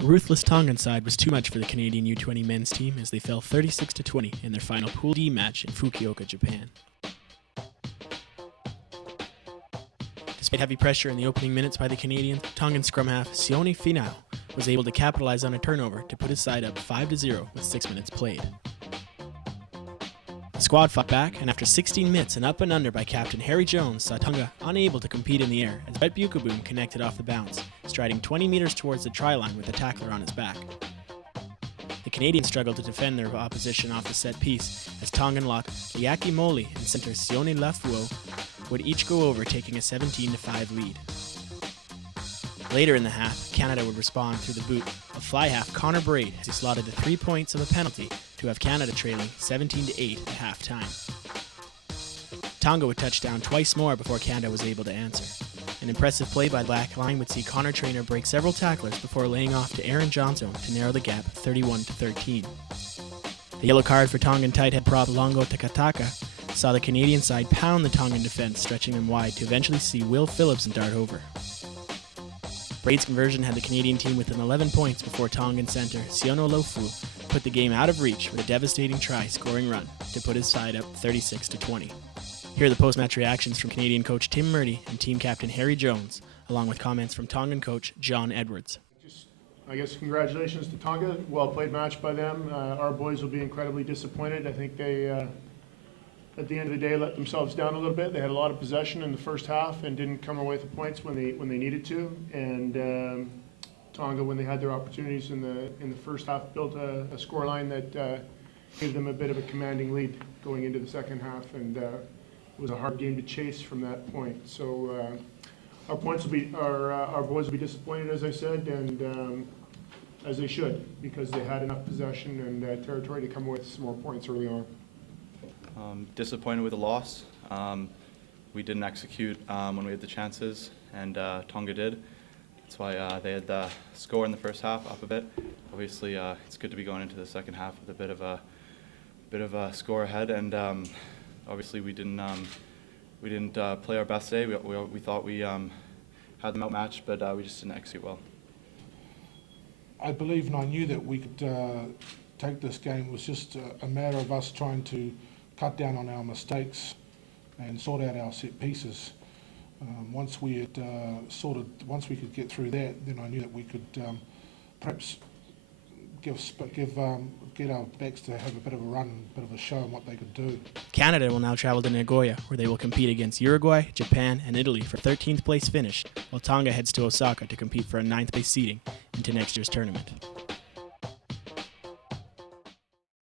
A ruthless Tongan side was too much for the Canadian U20 men's team as they fell 36-20 in their final Pool D match in Fukuoka, Japan. Despite heavy pressure in the opening minutes by the Canadians, Tongan scrum half Sione Finau was able to capitalize on a turnover to put his side up 5-0 with 6 minutes played. The squad fought back, and after 16 minutes, an up and under by captain Harry Jones saw Tonga unable to compete in the air as Brett Bukaboom connected off the bounce, striding 20 meters towards the try line with a tackler on his back. The Canadians struggled to defend their opposition off the set piece as Tongan lock Liaki Moli and center Sione Lafuo would each go over, taking a 17-5 lead. Later in the half, Canada would respond through the boot of fly half Connor Braid as he slotted the 3 points of a penalty to have Canada trailing 17-8 at halftime. Tonga would touch down twice more before Canada was able to answer. An impressive play by the back line would see Connor Traynor break several tacklers before laying off to Aaron Johnson to narrow the gap 31-13. The yellow card for Tongan tight head prop Longo Takataka saw the Canadian side pound the Tongan defense, stretching them wide to eventually see Will Phillips dart over. Braid's conversion had the Canadian team within 11 points before Tongan center Siono Lofu put the game out of reach with a devastating try-scoring run to put his side up 36-20. Here are the post-match reactions from Canadian coach Tim Murdy and team captain Harry Jones, along with comments from Tongan coach John Edwards. I guess congratulations to Tonga. Well-played match by them. Our boys will be incredibly disappointed. I think they, at the end of the day, let themselves down a little bit. They had a lot of possession in the first half and didn't come away with the points when they needed to. And Tonga, when they had their opportunities in the first half, built a scoreline that gave them a bit of a commanding lead going into the second half. And it was a hard game to chase from that point. So our boys will be disappointed, as I said, and as they should, because they had enough possession and territory to come away with some more points early on. Disappointed with the loss. We didn't execute when we had the chances, and Tonga did. That's why they had the score in the first half up a bit. Obviously, it's good to be going into the second half with a bit of a score ahead, and obviously we didn't play our best today. We thought we had them outmatched, but we just didn't execute well. I believe and I knew that we could take this game. It was just a matter of us trying to cut down on our mistakes and sort out our set pieces. Once we could get through that, then I knew that we could perhaps get our backs to have a bit of a run, a bit of a show on what they could do. Canada will now travel to Nagoya, where they will compete against Uruguay, Japan, and Italy for 13th place finish, while Tonga heads to Osaka to compete for a 9th place seeding into next year's tournament.